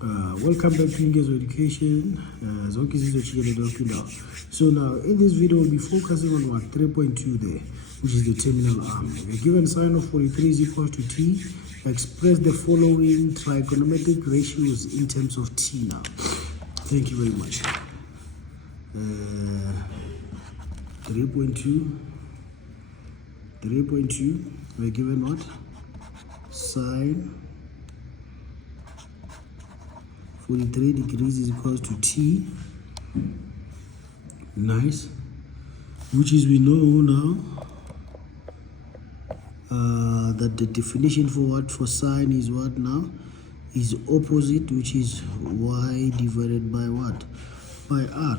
Welcome back to Ingezo Education. Zonke Ingezo Chigelelo. So now in this video we'll be focusing on what 3.2 there, which is the terminal arm. We're given sine of 43 is equal to t. Express the following trigonometric ratios in terms of t now. Thank you very much. 3.2. We're given what? Sine 43 degrees is equal to t. Nice. Which is we know now that the definition for what for sine is what now is opposite, which is y divided by what? By r.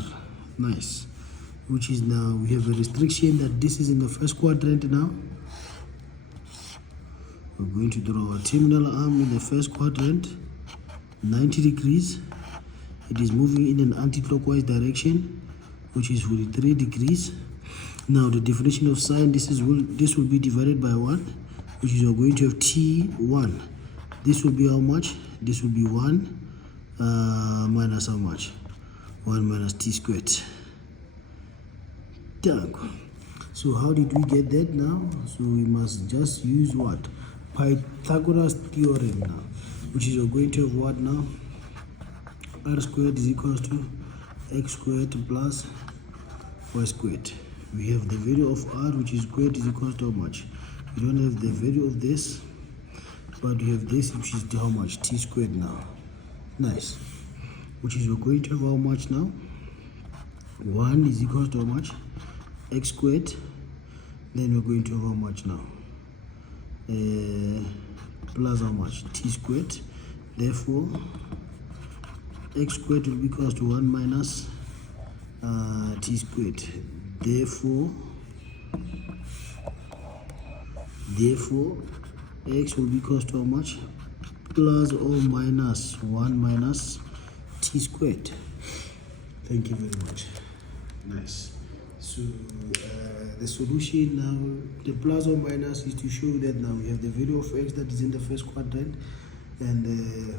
Nice. Which is now we have a restriction that this is in the first quadrant now. We're going to draw a terminal arm in the first quadrant, 90 degrees. It is moving in an anti-clockwise direction, which is 43 degrees. Now the definition of sine, this will be divided by 1, which is you're going to have t1. This will be how much? This will be 1 minus how much? 1 minus t squared. Done. So how did we get that now? So we must just use what? Pythagoras theorem now, which is you're going to have what now? R squared is equal to x squared plus y squared. We have the value of r, which is squared, is equal to how much? We don't have the value of this, but we have this, which is how much? T squared now. Nice. Which is we're going to have how much now? 1 is equal to how much? X squared. Then we're going to have how much now? Plus how much? T squared. Therefore, x squared will be equal to 1 minus t squared. Therefore, x will be equal to how much? Plus or minus 1 minus t squared. Thank you very much. Nice. So the solution now, the plus or minus is to show that now we have the value of x that is in the first quadrant and the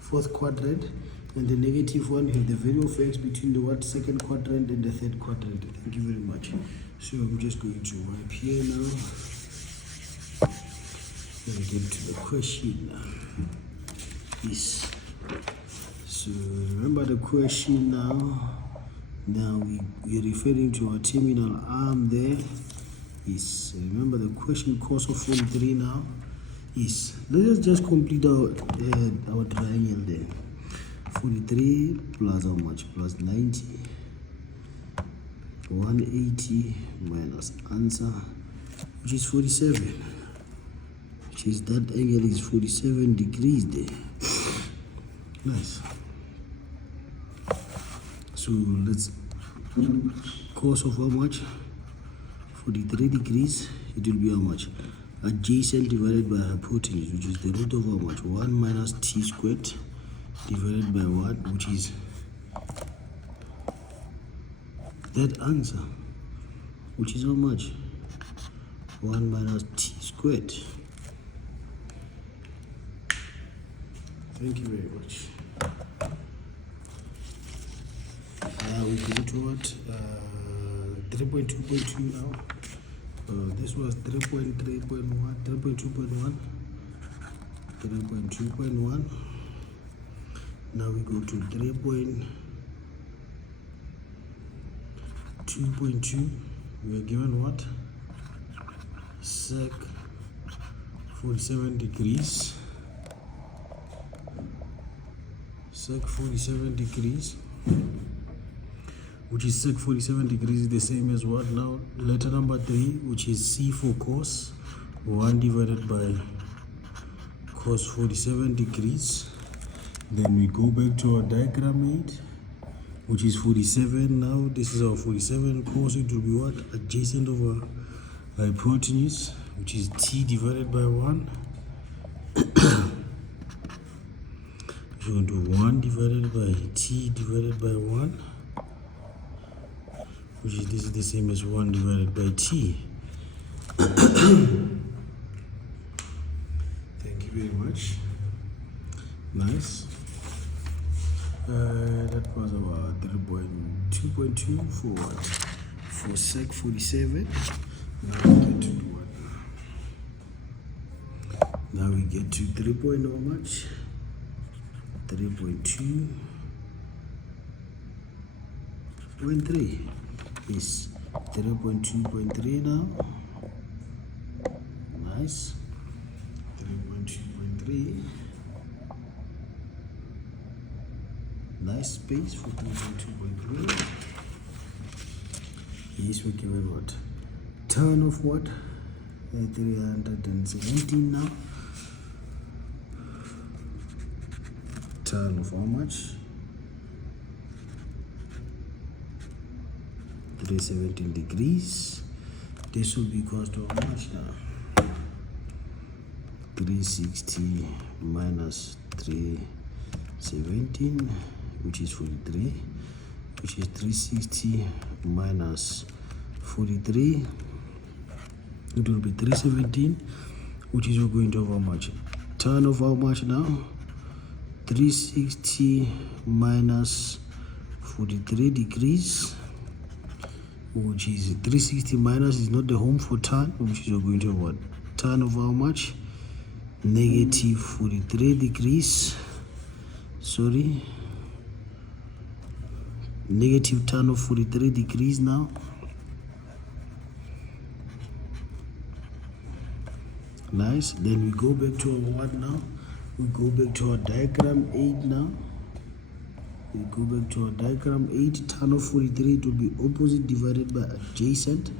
fourth quadrant, and the negative one, we have the value of x between the second quadrant and the third quadrant. Thank you very much. So I'm just going to wipe here now. Let me get to the question now. Yes. So remember the question now. Now we're referring to our terminal arm there. Yes. Remember the question, cos of 43 now. Yes. Let's just complete our triangle there. 43 plus how much? Plus 90. 180 minus answer, which is 47. Which is that angle is 47 degrees there. Nice. So let's cos of how much? 43 degrees. It will be how much? Adjacent divided by hypotenuse, which is the root of how much? 1 minus t squared divided by what? Which is that answer, which is how much? 1 minus t squared. Thank you very much. We go to what? 3.2.2 now. This was 3.3.1, 3.2.1, 3.2.1. Now we go to 3.2.2. We are given what? Sec 47 degrees. Sec 47 degrees. Which is sec 47 degrees is the same as what now? Letter number 3, which is C for cos, 1 divided by cos 47 degrees. Then we go back to our diagram 8, which is 47 now. This is our 47 cos. It will be what? Adjacent of our hypotenuse, which is t divided by 1. So we're going to 1 divided by t divided by 1. Which is, this is the same as 1 divided by t. Thank you very much. Nice. That was about 3.2.2 for what? For sec 47. Now we get to what? Now we get to 3 point how much? 3.2.3. Yes, 3.2.3 now. Nice. 3.2.3. Nice space for 3.2.3. Yes, we give it what? Turn of what? 317 now. Turn of how much? 317 degrees. This will be equal to how much now? 360 minus 317, which is 43, which is 360 minus 43. It will be 317, which is going to have how much? Turn of how much now? 360 minus 43 degrees, which is 360 minus is not the home for turn, which is going to have what? Turn of how much? Negative 43 degrees. Sorry. Negative turn of 43 degrees now. Nice. Then we go back to our what now? We go back to our diagram 8 now. We go back to our diagram 8. Tan of 43, it will be opposite divided by adjacent,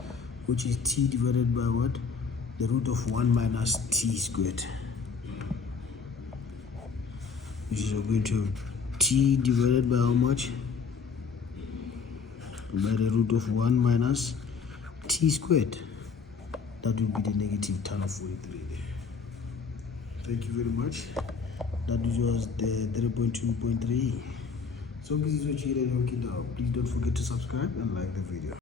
which is t divided by what? The root of 1 minus t squared. Which is going to have t divided by how much? By the root of 1 minus t squared. That will be the negative tan of 43 there. Thank you very much. That was the 3.2.3. So this is what you please don't forget to subscribe and like the video.